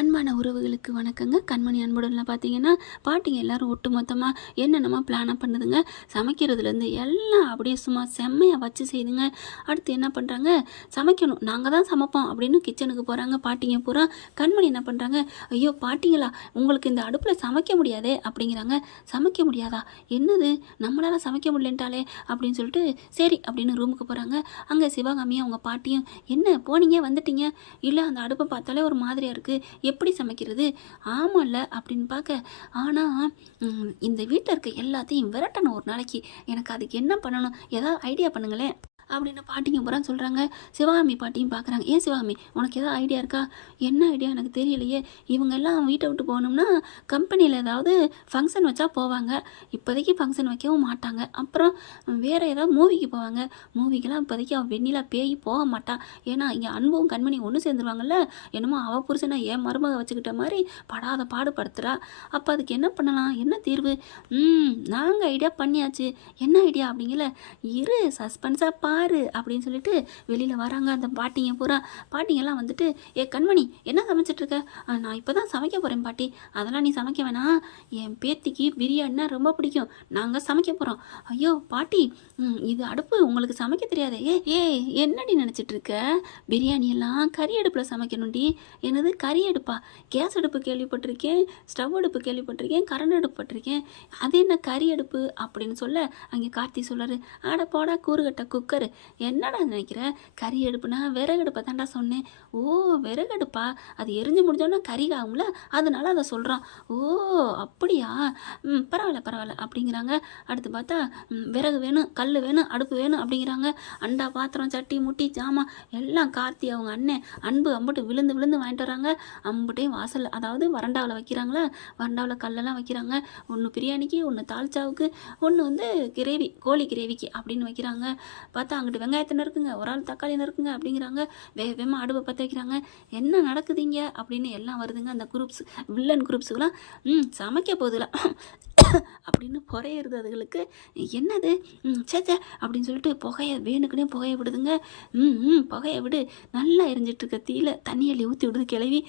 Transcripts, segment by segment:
அன்பான உறவுகளுக்கு வணக்கங்க. கண்மணி அன்புடன்லாம் பார்த்தீங்கன்னா, பாட்டிங்க எல்லாரும் ஒட்டு மொத்தமாக என்னென்னமோ பிளானாக பண்ணுதுங்க. சமைக்கிறதுலேருந்து எல்லாம் அப்படியே சும்மா செம்மையாக வச்சு செய்துங்க. அடுத்து என்ன பண்ணுறாங்க, சமைக்கணும் நாங்கள் தான் சமைப்போம் அப்படின்னு கிச்சனுக்கு போகிறாங்க பாட்டிங்க பூரா. கண்மணி என்ன பண்ணுறாங்க, ஐயோ பாட்டிங்களா உங்களுக்கு இந்த அடுப்பில் சமைக்க முடியாதே அப்படிங்கிறாங்க. சமைக்க முடியாதா, என்னது நம்மளால் சமைக்க முடியலன்ட்டாலே அப்படின்னு சொல்லிட்டு சரி அப்படின்னு ரூமுக்கு போகிறாங்க. அங்கே சிவகாமியும் அவங்க பாட்டியும், என்ன போனீங்க வந்துட்டீங்க, இல்லை அந்த அடுப்பை பார்த்தாலே ஒரு மாதிரியாக இருக்குது, எப்படி சமைக்கிறது, ஆமாம்ல அப்படின்னு பார்க்க. ஆனால் இந்த வீட்டில் இருக்க எல்லாத்தையும் விரட்டணும் ஒரு நாளைக்கு, எனக்கு அதுக்கு என்ன பண்ணணும், ஏதாவது ஐடியா பண்ணுங்களேன் அப்படின்னு பாட்டிங்க பூரா சொல்கிறாங்க. சிவகாமி பாட்டியும் பார்க்குறாங்க. ஏன் சிவகாமி உனக்கு ஏதாவது ஐடியா இருக்கா, என்ன ஐடியா எனக்கு தெரியலையே, இவங்க எல்லாம் வீட்டை விட்டு போகணும்னா கம்பெனியில் ஏதாவது ஃபங்க்ஷன் வச்சா போவாங்க, இப்போதைக்கு ஃபங்க்ஷன் வைக்கவும் மாட்டாங்க, அப்புறம் வேறு ஏதாவது மூவிக்கு போவாங்க, மூவிக்கெல்லாம் இப்போதைக்கு அவள் வெண்ணிலா பேய் போக மாட்டான், ஏன்னா இங்கே அன்பும் கண்மணி ஒன்று சேர்ந்துருவாங்கல்ல, என்னமோ அவள் புருஷனை ஏன் மருமக வச்சுக்கிட்ட மாதிரி படாத பாடுபடுத்துகிறா, அப்போ அதுக்கு என்ன பண்ணலாம், என்ன தீர்வு, நாங்கள் ஐடியா பண்ணியாச்சு, என்ன ஐடியா அப்படிங்கல, இரு சஸ்பென்ஸாக பாரு அப்படின்னு சொல்லிட்டு வெளியில் வராங்க அந்த பாட்டிங்க பூரா. பாட்டிங்கெல்லாம் வந்துட்டு, ஏ கண்மணி என்ன சமைச்சிட்ருக்க, நான் இப்போ தான் சமைக்க போகிறேன் பாட்டி, அதெல்லாம் நீ சமைக்க வேணாம், என் பேத்திக்கு பிரியாணினா ரொம்ப பிடிக்கும், நாங்கள் சமைக்க போகிறோம். ஐயோ பாட்டி இது அடுப்பு உங்களுக்கு சமைக்க தெரியாது, ஏ என்னடி நினச்சிட்ருக்க, பிரியாணியெல்லாம் கறி அடுப்பில் சமைக்கணும்டி, என்னது கறி அடுப்பா, கேஸ் அடுப்பு கேள்விப்பட்டிருக்கேன், ஸ்டவ் அடுப்பு கேள்விப்பட்டிருக்கேன், கரண்ட் அடுப்பு பட்டிருக்கேன், அது என்ன கறி அடுப்பு அப்படின்னு சொல்ல அங்கே கார்த்தி சொல்கிறாரு, ஆட போடா கூறுகட்ட குக்கரு, என்னடா நினைக்கிற, கறி அடுப்புனா விறகடுப்பை தாண்டா சொன்னேன், ஓ விறகடுப்பா, அது எரிஞ்சு முடிஞ்சோன்னா கறி ஆகும்ல, அதனால அதை சொல்கிறான், ஓ அப்படியா, பரவாயில்ல பரவாயில்ல அப்படிங்கிறாங்க. அடுத்து பார்த்தா விறகு வேணும், கல் வேணும், அடுப்பு வேணும் அப்படிங்கிறாங்க. அண்டா பாத்திரம் சட்டி முட்டி ஜாமான் எல்லாம் கார்த்தி அவங்க அண்ணன் அன்பு அம்புட்டு விழுந்து விழுந்து வாங்கிட்டு வராங்க. அம்புட்டையும் வாசல் அதாவது வறண்டாவில் வைக்கிறாங்களா, வறண்டாவில் கல்லெல்லாம் வைக்கிறாங்க, ஒன்று பிரியாணிக்கு, ஒன்று தால்ச்சாவுக்கு, ஒன்று வந்து கிரேவி கோழி கிரேவிக்கு அப்படின்னு வைக்கிறாங்க. பார்த்தா அங்கிட்டு வெங்காயத்தின இருக்குங்க, ஒரு ஆள் தக்காளி இருக்குங்க அப்படிங்கிறாங்க. வேகமாக அடுப்பை பற்ற வைக்கிறாங்க. என்ன நடக்குதுங்க அப்படின்னு எல்லாம் வருதுங்க. அந்த குரூப்ஸ் வில்லன் குரூப்ஸுக்கெல்லாம் சமைக்க போகுதுல அப்படின்னு புறையிறது அதுகளுக்கு, என்னது சேச்சே அப்படின்னு சொல்லிட்டு புகையை வேணுக்குனே புகையை விடுதுங்க. புகையை விடு, நல்லா எரிஞ்சிட்ருக்க தீயில தண்ணி அள்ளி ஊற்றி விடுது கிளவி.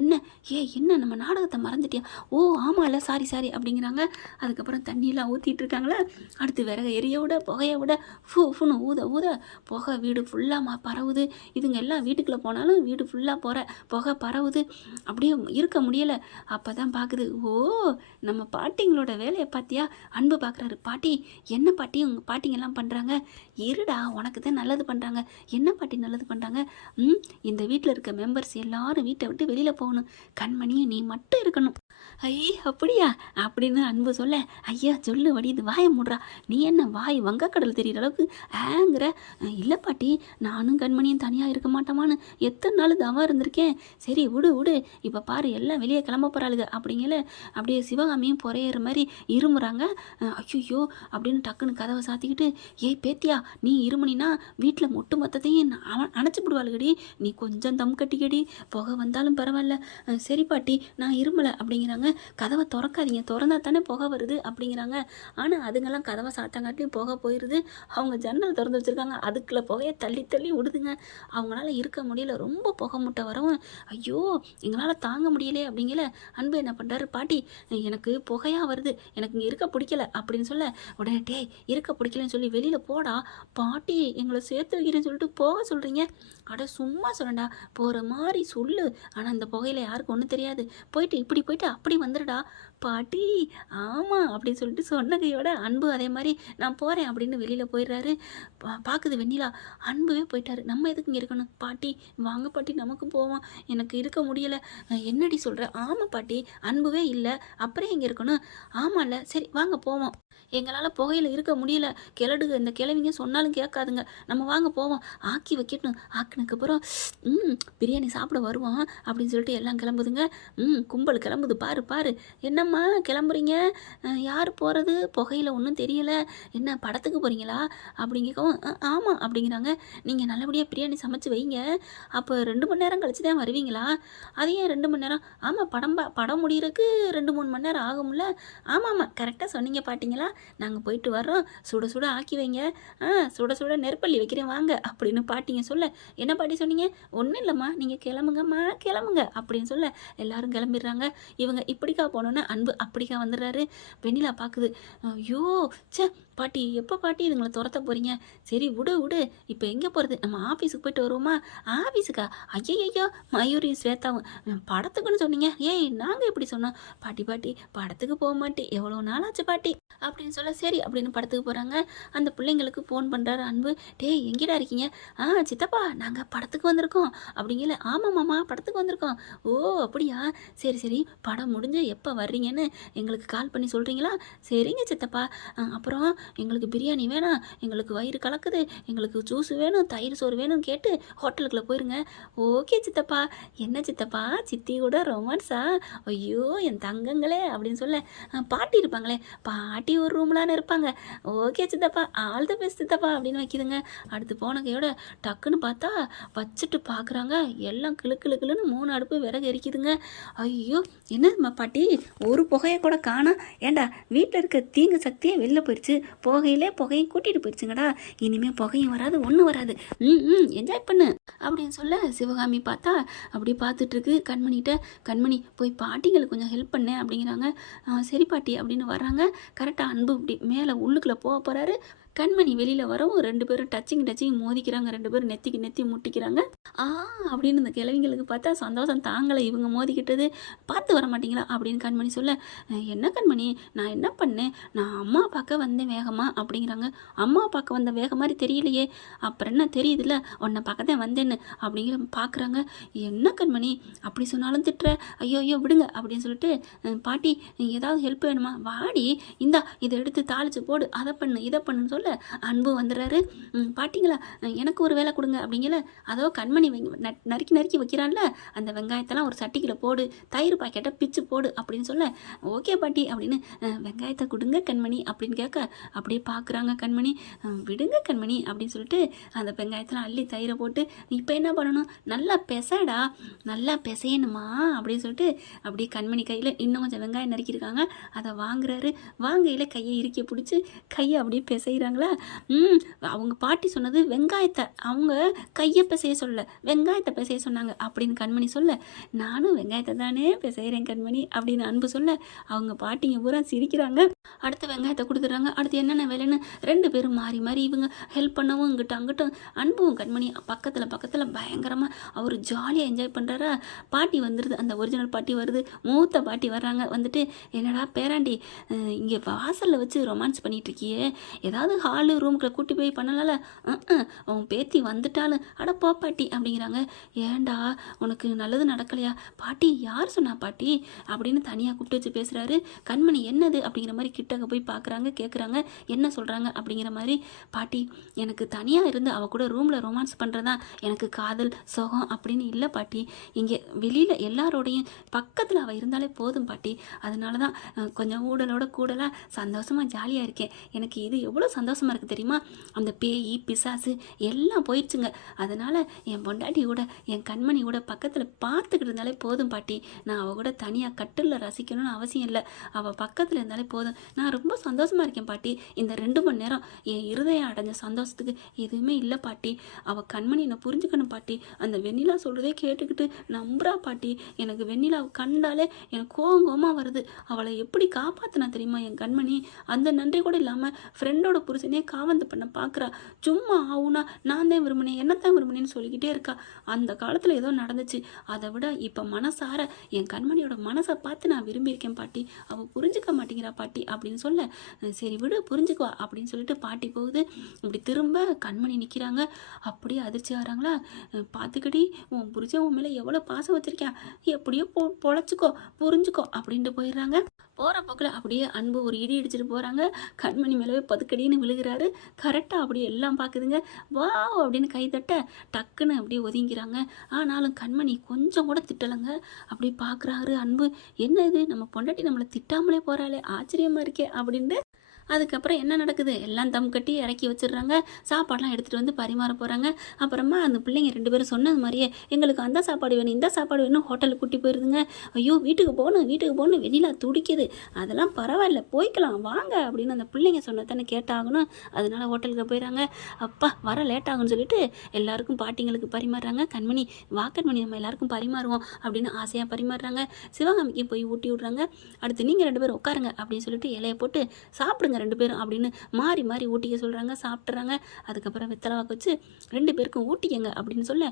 என்ன நம்ம நாடகத்தை மறந்துட்டியா, ஓ ஆமாம்ல சாரி சாரி அப்படிங்கிறாங்க. அதுக்கப்புறம் தண்ணியெல்லாம் ஊற்றிட்டு இருக்காங்களா. அடுத்து விறகு எரிய விட புகையை விட ஃபுன்னு ஊத ஊத புகை வீடு ஃபுல்லாக பரவுது. இதுங்க எல்லாம் வீட்டுக்குள்ளே போனாலும் வீடு ஃபுல்லாக புகை பரவுது, அப்படியே இருக்க முடியலை. அப்போ தான் பார்க்குது, ஓ நம்ம பாட்டிங்களோட வேலையை பார்த்தியா, அன்பு பார்க்குறாரு. பாட்டி என்ன பாட்டி உங்கள் பாட்டிங்கெல்லாம் பண்ணுறாங்க, இருடா உனக்கு தான் நல்லது பண்ணுறாங்க, என்ன பாட்டி நல்லது பண்ணுறாங்க, இந்த வீட்டில் இருக்க மெம்பர்ஸ் எல்லாரும் வீட்டை விட்டு வெளியில் போகணும், கண்மணியும் நீ மட்டும் இருக்கணும். ஐ அப்படியா அப்படின்னு அன்பு சொல்ல, ஐயா சொல்லு வடி இது வாயை மூடுறா, நீ என்ன வாய் வங்கக்கடல் தெரிகிற அளவுக்கு ஆங்கிற, இல்லை பாட்டி நானும் கண்மணியும் தனியாக இருக்க மாட்டோமான்னு எத்தனை நாள் தவா இருந்திருக்கேன், சரி விடு விடு, இப்போ பாரு எல்லாம் வெளியே கிளம்ப போகிறாளுங்க அப்படிங்கல. அப்படியே சிவகாமியும் புறையிற மாதிரி இருமுறாங்க. ஐயோ அப்படின்னு டக்குன்னு கதவை சாத்திக்கிட்டு, ஏய் பேத்தியா நீ இருமுனினா வீட்டில் மொட்டு மொத்தத்தையும் அணைச்சி விடுவாளுகடி, நீ கொஞ்சம் தம் கட்டிக்கடி, புகை வந்தாலும் பரவாயில்ல, சரி பாட்டி நான் இருமலை அப்படிங்கிறாங்க. கதவை திறக்காதீங்க, திறந்தா தானே புகை வருது அப்படிங்கிறாங்க. ஆனால் அதுங்கெல்லாம் கதவை சாத்தாங்காட்டியும் புகை போயிடுது. அவங்க ஜன்னல் திறந்து வச்சுருக்காங்க, அதுக்குள்ளே புகையை தள்ளி தள்ளி விடுதுங்க. அவங்களால இருக்க முடியல, ரொம்ப புகை முட்டை வரவும், ஐயோ எங்களால் தாங்க முடியலையே அப்படிங்கல. அன்பு என்ன பண்ணுறாரு, பாட்டி எனக்கு புகையாக வருது, எனக்கு இங்கே இருக்க பிடிக்கல அப்படின்னு சொல்ல, உடனே டே இருக்க பிடிக்கலன்னு சொல்லி வெளியில் போடா, பாட்டி எங்களை சேர்த்து வைக்கிறேன்னு சொல்லிட்டு போக சொல்கிறீங்க, அட சும்மா சொல்லண்டா போகிற மாதிரி சொல்லு, ஆனால் அந்த புகையில் யாருக்கும் ஒன்றும் தெரியாது, போயிட்டு இப்படி போயிட்டு அப்படி வந்துடுடா பாட்டி, ஆமாம் அப்படின்னு சொல்லிட்டு சொன்ன கையோட அன்பு அதே மாதிரி நான் போகிறேன் அப்படின்னு வெளியில் போயிடுறாரு. பார்க்குது வெண்ணிலா, அன்புவே போயிட்டாரு, நம்ம எதுக்கு இங்கே இருக்கணும், பாட்டி வாங்க பாட்டி நமக்கு போவோம், எனக்கு இருக்க முடியலை, என்னடி சொல்கிற, ஆமாம் பாட்டி அன்புவே இல்லை அப்புறம் எங்கே இருக்கணும், ஆமாம்ல சரி வாங்க போவோம், எங்களால் புகையில் இருக்க முடியல, கிளடுங்க இந்த கிழவிங்க சொன்னாலும் கேட்காதுங்க, நம்ம வாங்க போவோம், ஆக்கி வைக்கணும், ஆக்கினதுக்கப்புறம் பிரியாணி சாப்பிட வருவோம் அப்படின்னு சொல்லிட்டு எல்லாம் கிளம்புதுங்க. கும்பல் கிளம்புது, பாரு பாரு என்னம்மா கிளம்புறீங்க, யார் போகிறது, புகையில் ஒன்றும் தெரியலை, என்ன படத்துக்கு போகிறீங்களா அப்படிங்கவும், ஆமாம் அப்படிங்கிறாங்க. நீங்கள் நல்லபடியாக பிரியாணி சமைச்சு வைங்க, அப்போ 2 மணி நேரம் கழிச்சு தான் வருவீங்களா, அதையும் 2 மணி நேரம், ஆமாம் படம் முடிகிறதுக்கு 2-3 மணி நேரம் ஆகும்ல, ஆமாம் கரெக்டாக சொன்னீங்க பாட்டிங்களா, நாங்கள் போயிட்டு வர்றோம், சுட சுட ஆக்கி வைங்க, சுட சுட நெருப்பள்ளி வைக்கிறேன் வாங்க அப்படின்னு பாட்டிங்க சொல்ல, என்ன பாட்டி சொன்னீங்க? ஒன்றும் இல்லைம்மா, நீங்கள் கிளம்புங்கம்மா கிளம்புங்க அப்படின்னு சொல்ல எல்லாரும் கிளம்பிடுறாங்க. இவங்க இப்படிக்கா போனோன்னே அன்பு அப்படிக்கா வந்துடுறாரு. வெண்ணிலா பார்க்குது. ஐயோ ச்சே, பாட்டி எப்போ பாட்டி இதுங்களை துரத்த போகிறீங்க? சரி விடு விடு, இப்போ எங்கே போகிறது? நம்ம ஆஃபீஸுக்கு போயிட்டு வருவோமா? ஆஃபீஸுக்கா? ஐயையோ, மயூரி ஸ்வேதாவும் படத்துக்குன்னு சொன்னீங்க. ஏய் நாங்கள் எப்படி சொன்னோம்? பாட்டி பாட்டி படத்துக்கு போக மாட்டேன், எவ்வளோ நாள் ஆச்சு பாட்டி அப்படின்னு சொல்ல, சரி அப்படின்னு படத்துக்கு போகிறாங்க. அந்த பிள்ளைங்களுக்கு ஃபோன் பண்ணுறாரு அன்பு. டேய் எங்கேடா இருக்கீங்க? சித்தப்பா நாங்கள் படத்துக்கு வந்திருக்கோம் அப்படிங்கல. ஆமாம்மாம்மா படத்துக்கு வந்திருக்கோம். ஓ அப்படியா, சரி சரி, படம் முடிஞ்சு எப்போ வர்றீங்கன்னு எங்களுக்கு கால் பண்ணி சொல்கிறீங்களா? சரிங்க சித்தப்பா. அப்புறம் எங்களுக்கு பிரியாணி வேணாம், எங்களுக்கு வயிறு கலக்குது, எங்களுக்கு ஜூஸ் வேணும், தயிர் சோறு வேணும்னு கேட்டு ஹோட்டலுக்குள்ளே போயிருங்க. ஓகே சித்தப்பா. என்ன சித்தப்பா சித்தி கூட ரொமான்ஸா? ஐயோ என் தங்கங்களே அப்படின்னு சொல்ல, பாட்டி இருப்பாங்களே, பாட்டி ஒரு ரூம்லான்னு இருப்பாங்க. ஓகே சித்தப்பா, ஆல் தி பெஸ்ட் சித்தப்பா அப்படின்னு வைக்கிதுங்க. அடுத்து போன கையோட டக்குன்னு பார்த்தா வச்சுட்டு பார்க்குறாங்க, எல்லாம் கிளு கிளு கிளுன்னு 3 அடுப்பு விறகு எரிக்குதுங்க. ஐயோ என்னதும்மா பாட்டி, ஒரு புகையை கூட காணோம். ஏண்டா வீட்டில் இருக்க தீங்கு சக்தியே வெளில போயிடுச்சு, போகையிலே புகையும் கூட்டிகிட்டு போயிடுச்சுங்கடா, இனிமேல் புகையும் வராது ஒன்றும் வராது, என்ஜாய் பண்ணு அப்படின்னு சொல்ல சிவகாமி பார்த்தா அப்படியே பார்த்துட்ருக்கு கண்மணிகிட்ட. கண்மணி போய் பாட்டிங்களுக்கு கொஞ்சம் ஹெல்ப் பண்ணேன் அப்படிங்கிறாங்க. சரி பாட்டி அப்படின்னு வர்றாங்க. கரெக்டாக அன்பு இப்படி மேலே உள்ளுக்குள்ளே போக போகிறாரு. கண்மணி வெளியில் வரவும் 2 பேரும் டச்சிங் மோதிக்கிறாங்க. 2 பேரும் நெத்திக்கு நெத்தி முட்டிக்கிறாங்க. அப்படின்னு இந்த கிழவிங்களுக்கு பார்த்தா சந்தோஷம் தாங்கலை, இவங்க மோதிக்கிட்டது. பார்த்து வர மாட்டீங்களா அப்படின்னு கண்மணி சொல்ல, என்ன கண்மணி நான் என்ன பண்ணேன், நான் அம்மா பார்க்க வந்தேன் வேகமா அப்படிங்கிறாங்க. அம்மா பார்க்க வந்த வேகம் மாதிரி தெரியலையே, அப்புறம் என்ன தெரியுதுல்ல உன்னை பார்க்க தான் வந்தேன்னு அப்படிங்கிற பார்க்குறாங்க. என்ன கண்மணி அப்படி சொன்னாலும் திட்டுற, ஐயோ விடுங்க அப்படின்னு சொல்லிட்டு, பாட்டி ஏதாவது ஹெல்ப் வேணுமா, வாடி இந்தா இதை எடுத்து தாளித்து போடு, அதை பண்ணு இதை பண்ணுன்னு சொல்ல அன்பு வந்துடுறாரு. பாட்டிங்களா எனக்கு ஒரு வேலை கொடுங்க அப்படிங்கல. அதோ கண்மணி நறுக்கி நறுக்கி வைக்கிறான்ல, அந்த வெங்காயத்தெல்லாம் ஒரு சட்டிக்கில் போடு, தயிர் பாக்கெட்டை பிச்சு போடு அப்படின்னு சொல்ல, ஓகே பாட்டி அப்படின்னு வெங்காயத்தை கொடுங்க கண்மணி அப்படின்னு கேட்க, அப்படியே பார்க்குறாங்க கண்மணி. விடுங்க கண்மணி அப்படின்னு சொல்லிட்டு அந்த வெங்காயத்தெல்லாம் அள்ளி தயிரை போட்டு, இப்போ என்ன பண்ணணும், நல்லா பெசடா, நல்லா பெசையணுமா அப்படின்னு சொல்லிட்டு அப்படியே கண்மணி கையில் இன்னும் கொஞ்சம் வெங்காயம் நறுக்கியிருக்காங்க, அதை வாங்குறாரு. வாங்கையில் கையை இறுக்கி பிடிச்சி கையை அப்படியே பிசைகிறாங்களா. அவங்க பாட்டி சொன்னது வெங்காயத்தை, அவங்க கையை பிசைய சொல்ல வெங்காயத்தை பிசைய சொன்னாங்க அப்படின்னு கண்மணி சொல்ல, நானும் வெங்காயத்தை தானே பிசைகிறேன் கண்மணி அப்படின்னு அன்பு சொல்ல, அவங்க பாட்டிங்க பூரா சிரிக்கிறாங்க. அடுத்து வெங்காயத்தை கொடுத்துட்றாங்க. அடுத்து என்னென்ன வேலைன்னு 2 பேரும் மாறி மாறி இவங்க ஹெல்ப் பண்ணவும் இங்கிட்ட அங்கிட்டும் அன்பும் கண்மணி பக்கத்தில் பயங்கரமாக அவர் ஜாலியாக என்ஜாய் பண்ணுறாரா. பாட்டி வந்துடுது, அந்த ஒரிஜினல் பாட்டி வருது, மூத்த பாட்டி வர்றாங்க. வந்துட்டு, என்னடா பேராண்டி இங்கே வாசலில் வச்சு ரொமான்ஸ் பண்ணிட்டு இருக்கியே, ஏதாவது ஹாலு ரூமுக்குள்ள கூட்டி போய் பண்ணலாம்ல. அவன் பேத்தி வந்துட்டாலும் அட போ பாட்டி அப்படிங்கிறாங்க. ஏண்டா உனக்கு நல்லது நடக்கலையா? பாட்டி யார் சொன்னா பாட்டி அப்படின்னு தனியாக கூப்பிட்டு வச்சு பேசுகிறாரு. கண்மணி என்னது அப்படிங்கிற மாதிரி கிட்டக்க போய் பார்க்குறாங்க, கேட்குறாங்க என்ன சொல்கிறாங்க அப்படிங்கிற மாதிரி. பாட்டி எனக்கு தனியாக இருந்து அவள் கூட ரூமில் ரொமான்ஸ் பண்ணுறதா எனக்கு காதல் சோகம் அப்படின்னு இல்லை பாட்டி, இங்கே வெளியில் எல்லாரோடையும் பக்கத்தில் அவள் இருந்தாலே போதும் பாட்டி, அதனால தான் கொஞ்சம் ஊடலோட கூடலாக சந்தோஷமாக ஜாலியாக இருக்கேன். எனக்கு இது எவ்வளோ சந்தோஷமாக இருக்குது தெரியுமா, அந்த பேய் பிசாசு எல்லாம் போயிடுச்சுங்க. அதனால் என் பொண்டாட்டி கூட என் கண்மணி கூட பக்கத்தில் பார்த்துக்கிட்டு இருந்தாலே போதும் பாட்டி, நான் அவள் கூட தனியாக கட்டிலில் ரசிக்கணும்னு அவசியம் இல்லை, அவள் பக்கத்தில் இருந்தாலே போதும், நான் ரொம்ப சந்தோஷமாக இருக்கேன் பாட்டி. இந்த 2 மணி நேரம் என் இருதயம் அடைஞ்ச சந்தோஷத்துக்கு எதுவுமே இல்லை பாட்டி. அவள் கண்மணி என்னை புரிஞ்சுக்கணும் பாட்டி, அந்த வெண்ணிலா சொல்கிறதே கேட்டுக்கிட்டு நம்புறா பாட்டி. எனக்கு வெண்ணிலாவை கண்டாலே எனக்கு கோவமாக வருது, அவளை எப்படி காப்பாற்றினா தெரியுமா என் கண்மணி, அந்த நன்றி கூட இல்லாமல் ஃப்ரெண்டோட புருஷனே காவந்து பண்ண பார்க்குறா. சும்மா ஆகுனா நான் தான் விரும்பினேன் என்னத்தான் விரும்பினேன்னு சொல்லிக்கிட்டே இருக்கா. அந்த காலத்தில் ஏதோ நடந்துச்சு, அதை விட இப்போ மனசார என் கண்மணியோட மனசை பார்த்து நான் விரும்பியிருக்கேன் பாட்டி, அவள் புரிஞ்சுக்க மாட்டேங்கிறா பாட்டி அப்படின்னு சொல்ல, சரி விடு புரிஞ்சுக்குவா அப்படின்னு சொல்லிட்டு பாட்டி போகுது. இப்படி திரும்ப கண்மணி நிற்கிறாங்க. அப்படியே அதிர்ச்சி ஆகிறாங்களா. பார்த்துக்கடி உன் புரிஞ்ச உன் மேலே எவ்வளோ பாசம் வச்சிருக்கேன், எப்படியோ பொழைச்சிக்கோ புரிஞ்சுக்கோ அப்படின்ட்டு போயிடுறாங்க. போகிற போக்கில் அப்படியே அன்பு ஒரு இடி இடிச்சிட்டு போகிறாங்க. கண்மணி மேலவே பதுக்கடின்னு விழுகிறாரு. கரெக்டாக அப்படியே எல்லாம் பார்க்குதுங்க. வா அப்படின்னு கைத்தட்ட டக்குன்னு அப்படியே ஒதுங்கிறாங்க. ஆனாலும் கண்மணி கொஞ்சம் கூட திட்டலைங்க. அப்படி பார்க்குறாரு அன்பு, என்ன இது நம்ம பொண்டாட்டி நம்மளை திட்டாமலே போகிறாளே ஆச்சரியமாக இருக்கே அப்படின்ட்டு அதுக்கப்புறம் என்ன நடக்குது, எல்லாம் தம் கட்டி இறக்கி வச்சிடுறாங்க. சாப்பாடெலாம் எடுத்துகிட்டு வந்து பரிமாற போகிறாங்க. அப்புறமா அந்த பிள்ளைங்க 2 பேரும் சொன்னது மாதிரியே எங்களுக்கு அந்த சாப்பாடு வேணும், இந்த சாப்பாடு வேணும், ஹோட்டலுக்கு கூட்டி போயிருதுங்க. ஐயோ வீட்டுக்கு போகணும், வீட்டுக்கு போகணும், வெண்ணிலா துடிக்குது. அதெல்லாம் பரவாயில்ல, போய்க்கலாம் வாங்க அப்படின்னு அந்த பிள்ளைங்க சொன்னதானே கேட்டாகணும். அதனால ஹோட்டலுக்கு போயிடறாங்க. அப்பா வர லேட் ஆகும்னு சொல்லிட்டு எல்லாருக்கும் பாட்டிங்களுக்கு பரிமாறுறாங்க. கண்மணி வா கண்மணி நம்ம எல்லாருக்கும் பரிமாறுவோம் அப்படின்னு ஆசையாக பரிமாறுறாங்க. சிவகாமிக்கு போய் ஊட்டி விட்றாங்க. அடுத்து நீங்கள் 2 பேரும் உட்காருங்க அப்படின்னு சொல்லிட்டு இலையை போட்டு சாப்பிடுங்க 2 பேரும் அப்படின்னு மாறி மாறி ஊட்டிக்க சொல்கிறாங்க. சாப்பிட்றாங்க. அதுக்கப்புறம் வெத்தலை வாக்கு வச்சு 2 பேருக்கும் ஊட்டிக்கங்க அப்படின்னு சொல்ல,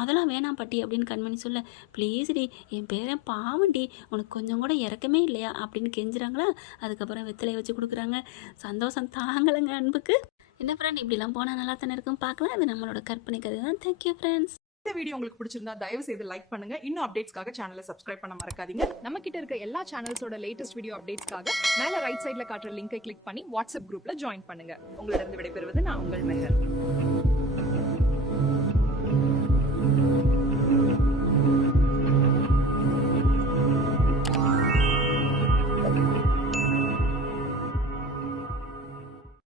அதெல்லாம் வேணாம் பாட்டி அப்படின்னு கண்மணி சொல்ல, ப்ளீஸ் டி என் பேரன் பாவண்டி, உனக்கு கொஞ்சம் கூட இறக்கமே இல்லையா அப்படின்னு கெஞ்சுறாங்களா. அதுக்கப்புறம் வெத்தலையை வச்சு கொடுக்குறாங்க. சந்தோஷம் தாங்கலைங்க அன்புக்கு. என்ன ஃப்ரெண்ட் இப்படிலாம் போனால் நல்லா தானே இருக்கும். பார்க்கலாம், அது நம்மளோட கற்பனை கதை தான். Thank you friends. இந்த வீடியோ உங்களுக்கு பிடிச்சிருந்தா தயவு செய்து லைக் பண்ணுங்க. இன்னும் அப்டேட்ஸ்க்காக சேனலை சப்ஸ்கிரைப் பண்ண மறக்காதீங்க. நம்ம கிட்ட இருக்க எல்லா சேனல்ஸோட லேட்டஸ்ட் வீடியோ அப்டேட்ஸ்க்காக மேல ரைட் சைடுல காட்டுற லிங்கை கிளிக் பண்ணி வாட்ஸ்அப் குரூப்ல ஜாயின் பண்ணுங்க. உங்களிடம் விடைபெறுவது நான் உங்கள் மெஹர்.